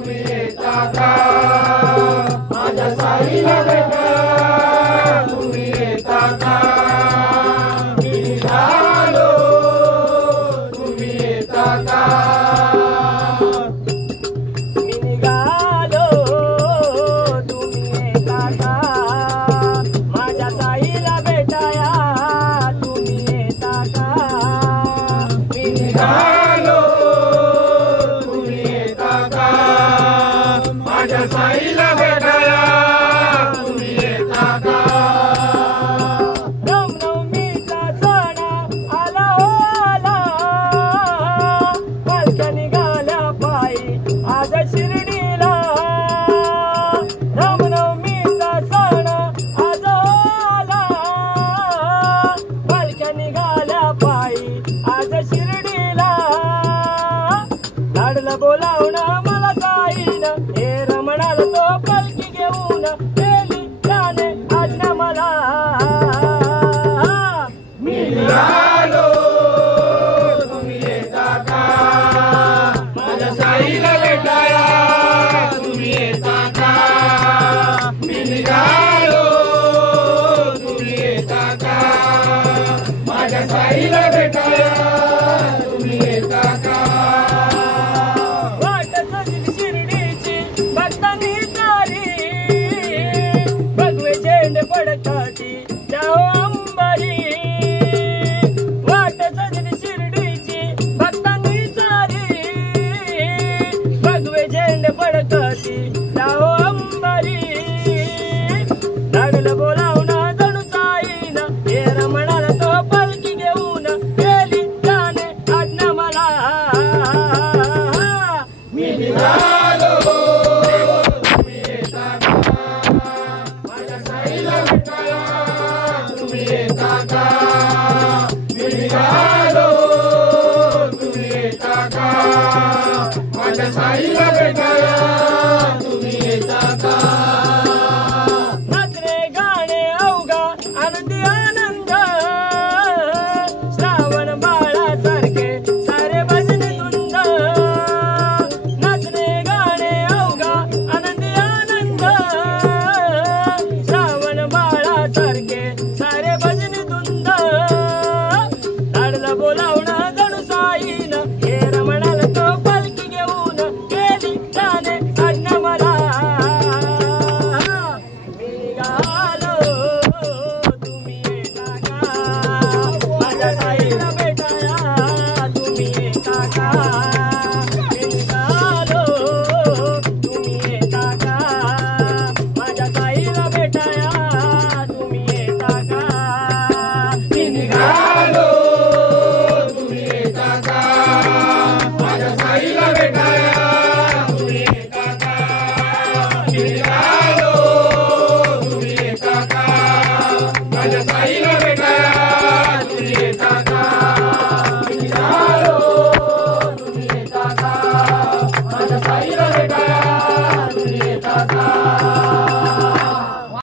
तुम्ही येता का माझ्या साईला भेटाया तुम्ही येता का मी निघालो तुम्ही येता का मी निघालो तुम्ही येता का माझ्या साईला भेटाया तुम्ही येता का मी निघालो तुम्ही येता का माझ्या साईला भेटाया तुम्ही येता का रामनवमीचा सण आला हो आला पालख्या निघाल्या पायी आज शिर्डीला रामनवमीचा सण आज आला पालख्या निघाल्या पायी आज शिर्डीला लाडलं बोलावणं मला साईनं हे रमणाला तो पालखी घेऊन गेली त्याने आज्ञा मला मी निघालो तुम्ही येता का माझ्या साईला भेटाया तुम्ही येता का मी निघालो तुम्ही येता का माझ्या साईला भेटाया तुम्ही येता का वाट सजली शिर्डीची भक्तांनी सारी भगवे झेंडे पडताती जाओ अंबरी वाट सजली शिर्डीची भक्तांनी सारी भगवे झेंडे पडताती जाओ अंबरी लागलं बोलावणं जणू साईनं हे रमणाला तो पालखी घेऊन गेली त्याने आज्ञा मला मी निघालो तुम्ही येता का माझ्या साईला भेटाया तुम्ही येता का मी निघालो तुम्ही येता का माझ्या साईला भेटाया तुम्ही येता का नाचणे गाणे अवघा आनंदी आनंद श्रावण बाळासारखे सारे भजनी धुंद नाचणे गाणे अवघा आनंदी आनंद श्रावण बाळासारखे सारे भजनी धुंद लाडलं बोलावणं जणू साईनं हे रमणाला तो पालखी घेऊन गेली त्याने आज्ञा मला मी निघालो तुम्ही येता का माझ्या साईला भेटाया तुम्ही येता का मी निघालो तुम्ही येता का माझ्या साईला भेटाया तुम्ही येता का मी निघालो तुम्ही येता का माझ्या साईला भेटाया तुम्ही येता का मी